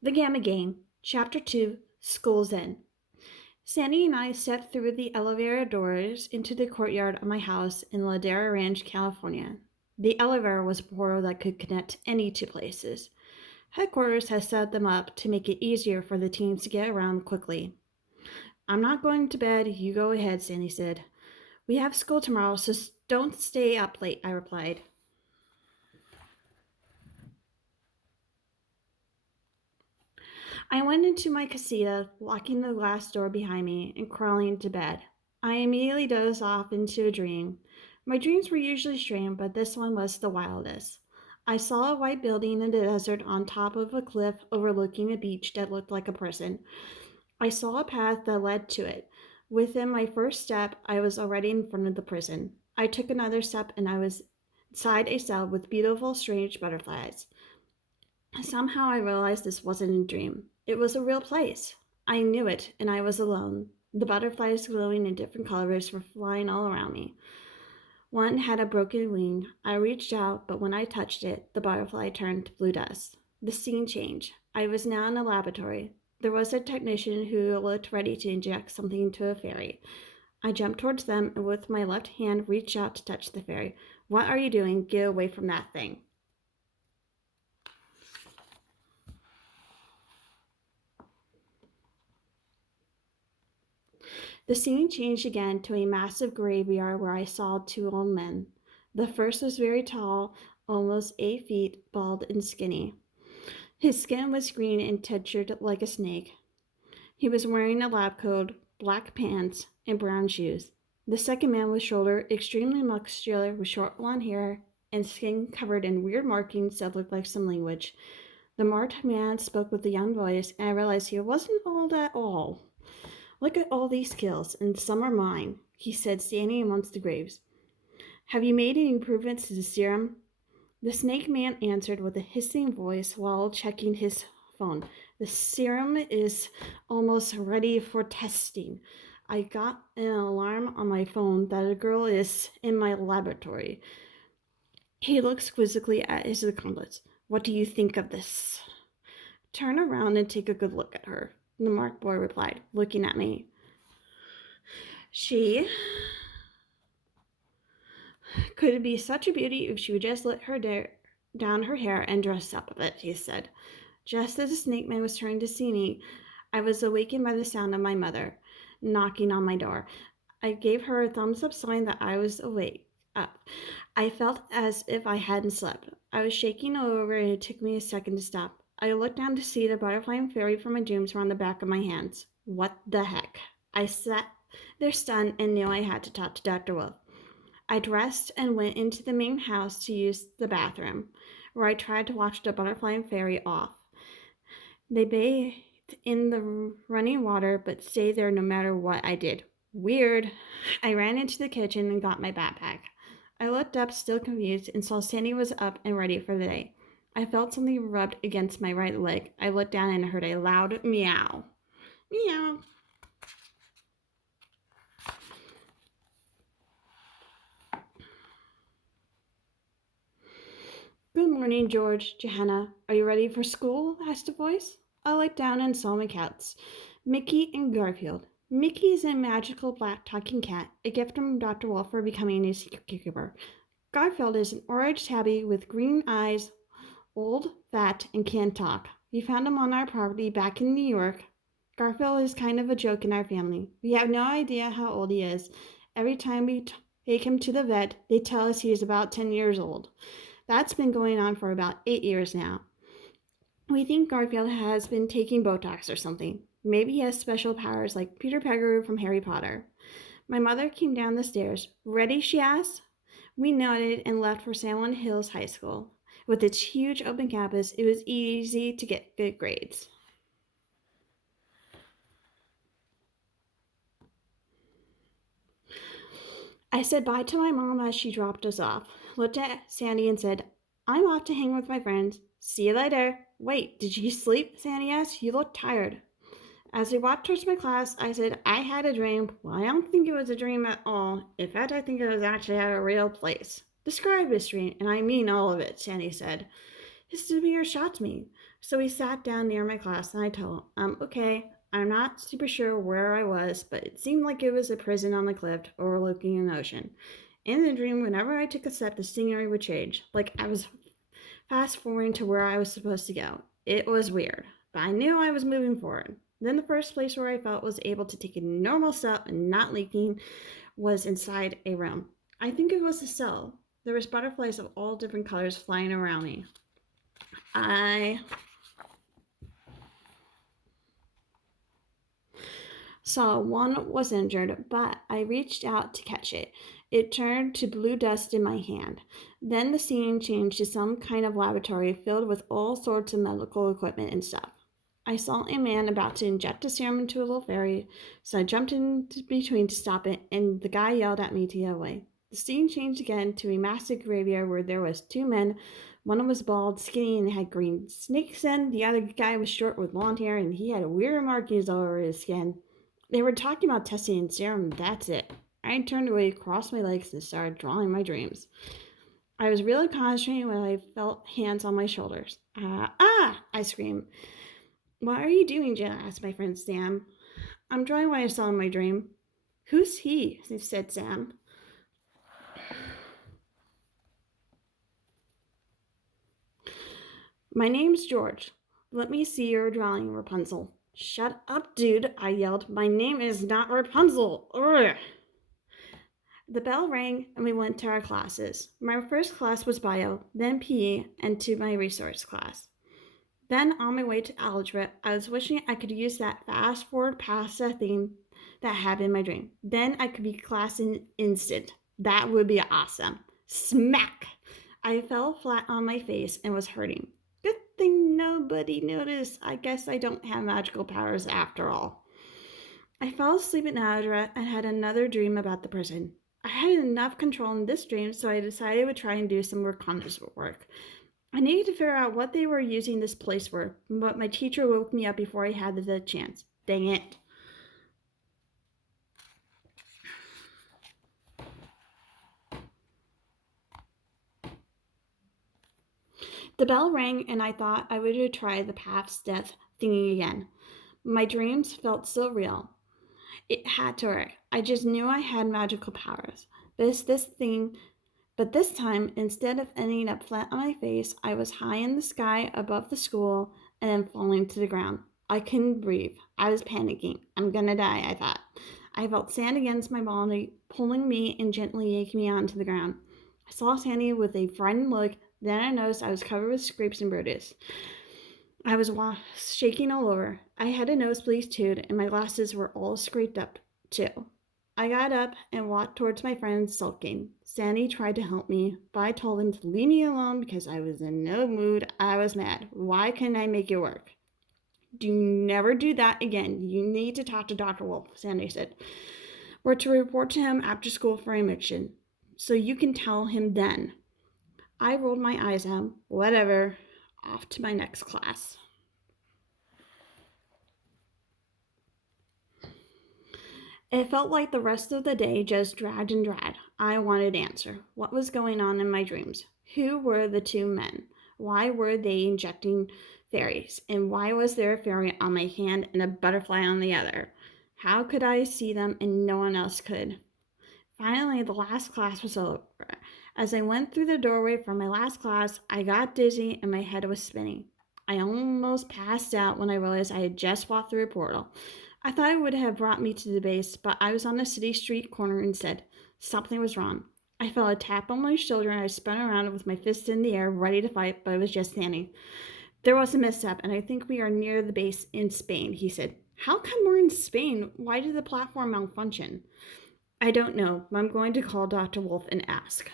The Gamma Game, Chapter 2, School's In. Sandy and I stepped through the elevator doors into the courtyard of my house in Ladera Ranch, California. The elevator was a portal that could connect any two places. Headquarters has set them up to make it easier for the teams to get around quickly. I'm not going to bed, you go ahead, Sandy said. We have school tomorrow, so don't stay up late, I replied. I went into my casita, locking the glass door behind me and crawling into bed. I immediately dozed off into a dream. My dreams were usually strange, but this one was the wildest. I saw a white building in the desert on top of a cliff overlooking a beach that looked like a prison. I saw a path that led to it. Within my first step, I was already in front of the prison. I took another step and I was inside a cell with beautiful, strange butterflies. Somehow I realized this wasn't a dream. It was a real place. I knew it, and I was alone. The butterflies glowing in different colors were flying all around me. One had a broken wing. I reached out, but when I touched it, the butterfly turned to blue dust. The scene changed. I was now in a laboratory. There was a technician who looked ready to inject something into a fairy. I jumped towards them and with my left hand reached out to touch the fairy. What are you doing? Get away from that thing. The scene changed again to a massive graveyard where I saw two old men. The first was very tall, almost 8 feet, bald and skinny. His skin was green and textured like a snake. He was wearing a lab coat, black pants, and brown shoes. The second man was shorter, extremely muscular, with short blonde hair and skin covered in weird markings that looked like some language. The marked man spoke with a young voice, and I realized he wasn't old at all. Look at all these kills, and some are mine, he said, standing amongst the graves. Have you made any improvements to the serum? The snake man answered with a hissing voice while checking his phone. The serum is almost ready for testing. I got an alarm on my phone that a girl is in my laboratory. He looked quizzically at his accomplice. What do you think of this? Turn around and take a good look at her, the marked boy replied, looking at me. She could be such a beauty if she would just let her down her hair and dress up a bit, he said. Just as the snake man was turning to see me, I was awakened by the sound of my mother knocking on my door. I gave her a thumbs up sign that I was awake up. I felt as if I hadn't slept. I was shaking all over and it took me a second to stop. I looked down to see the butterfly and fairy from my dreams were on the back of my hands. What the heck? I sat there stunned and knew I had to talk to Dr. Wolf. I dressed and went into the main house to use the bathroom, where I tried to watch the butterfly and fairy off. They bathed in the running water, but stayed there no matter what I did. Weird. I ran into the kitchen and got my backpack. I looked up, still confused, and saw Sandy was up and ready for the day. I felt something rubbed against my right leg. I looked down and heard a loud meow. Meow. Good morning, George. Johanna, are you ready for school? Asked a voice. I looked down and saw my cats, Mickey and Garfield. Mickey is a magical black talking cat, a gift from Dr. Wolf for becoming a secret keeper. Garfield is an orange tabby with green eyes, old, fat, and can't talk. We found him on our property back in New York. Garfield is kind of a joke in our family. We have no idea how old he is. Every time we take him to the vet, they tell us he is about 10 years old. That's been going on for about 8 years now. We think Garfield has been taking Botox or something. Maybe he has special powers like Peter Pettigrew from Harry Potter. My mother came down the stairs. Ready, she asked. We nodded and left for San Juan Hills High School. With its huge open campus, it was easy to get good grades. I said bye to my mom as she dropped us off, looked at Sandy and said, I'm off to hang with my friends. See you later. Wait, did you sleep? Sandy asked. You look tired. As we walked towards my class, I said, I had a dream. Well, I don't think it was a dream at all. In fact, I think it was actually at a real place. Describe this dream, and I mean all of it, Sandy said. His demeanor shocked me. So he sat down near my class and I told him, okay, I'm not super sure where I was, but it seemed like it was a prison on the cliff overlooking an ocean. In the dream, whenever I took a step, the scenery would change, like I was fast forwarding to where I was supposed to go. It was weird, but I knew I was moving forward. Then the first place where I felt was able to take a normal step and not leaking was inside a room. I think it was a cell. There was butterflies of all different colors flying around me. I saw one was injured, but I reached out to catch it. It turned to blue dust in my hand. Then the scene changed to some kind of laboratory filled with all sorts of medical equipment and stuff. I saw a man about to inject a serum into a little fairy, so I jumped in between to stop it, and the guy yelled at me to get away. The scene changed again to a massive graveyard where there was two men. One was bald, skinny, and had green snakeskin. The other guy was short with blonde hair, and he had weird markings all over his skin. They were talking about testing and serum. That's it. I turned away, crossed my legs, and started drawing my dreams. I was really concentrating when I felt hands on my shoulders. I screamed. What are you doing, Jill? Asked my friend Sam. I'm drawing what I saw in my dream. Who's he? Said Sam. My name's George. Let me see your drawing, Rapunzel. Shut up, dude, I yelled. My name is not Rapunzel. Urgh. The bell rang and we went to our classes. My first class was bio, then PE, and to my resource class. Then on my way to algebra, I was wishing I could use that fast forward past that thing that happened in my dream. Then I could be class in instant. That would be awesome. Smack! I fell flat on my face and was hurting. Good thing nobody noticed. I guess I don't have magical powers after all. I fell asleep in algebra and had another dream about the prison. I had enough control in this dream, so I decided I would try and do some reconnaissance work. I needed to figure out what they were using this place for, but my teacher woke me up before I had the chance. Dang it. The bell rang, and I thought I would try the past death thingy again. My dreams felt so real. It had to work. I just knew I had magical powers. But this time, instead of ending up flat on my face, I was high in the sky above the school and then falling to the ground. I couldn't breathe. I was panicking. I'm gonna die, I thought. I felt sand against my body, pulling me and gently yanking me onto the ground. I saw Sandy with a frightened look. Then I noticed I was covered with scrapes and bruises. I was shaking all over. I had a nosebleed too, and my glasses were all scraped up too. I got up and walked towards my friends, sulking. Sandy tried to help me, but I told him to leave me alone because I was in no mood. I was mad. Why couldn't I make it work? Do never do that again. You need to talk to Dr. Wolf, Sandy said. We're to report to him after school for a mission, so you can tell him then. I rolled my eyes at him. Whatever. Off to my next class. It felt like the rest of the day just dragged and dragged. I wanted an answer. What was going on in my dreams? Who were the two men? Why were they injecting fairies? And why was there a fairy on my hand and a butterfly on the other? How could I see them and no one else could? Finally, the last class was over. As I went through the doorway from my last class, I got dizzy and my head was spinning. I almost passed out when I realized I had just walked through a portal. I thought it would have brought me to the base, but I was on a city street corner instead. Something was wrong. I felt a tap on my shoulder and I spun around with my fists in the air, ready to fight, but I was just standing. There was a misstep, and I think we are near the base in Spain, he said. How come we're in Spain? Why did the platform malfunction? I don't know, but I'm going to call Dr. Wolf and ask.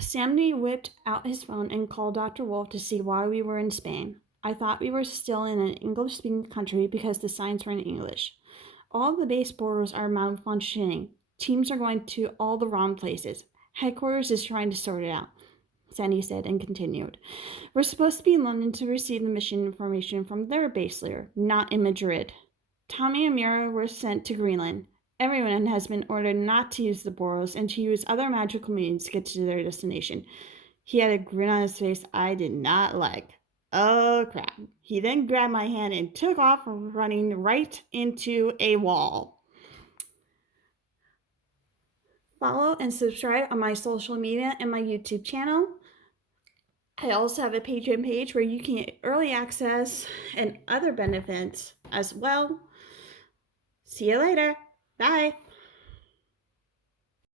Sandy whipped out his phone and called Dr. Wolf to see why we were in Spain. I thought we were still in an English-speaking country because the signs were in English. All the base borders are malfunctioning. Teams are going to all the wrong places. Headquarters is trying to sort it out, Sandy said and continued. We're supposed to be in London to receive the mission information from their base leader, not in Madrid. Tommy and Mira were sent to Greenland. Everyone has been ordered not to use the burrows and to use other magical means to get to their destination. He had a grin on his face I did not like. Oh crap. He then grabbed my hand and took off, running right into a wall. Follow and subscribe on my social media and my YouTube channel. I also have a Patreon page where you can get early access and other benefits as well. See you later. Bye.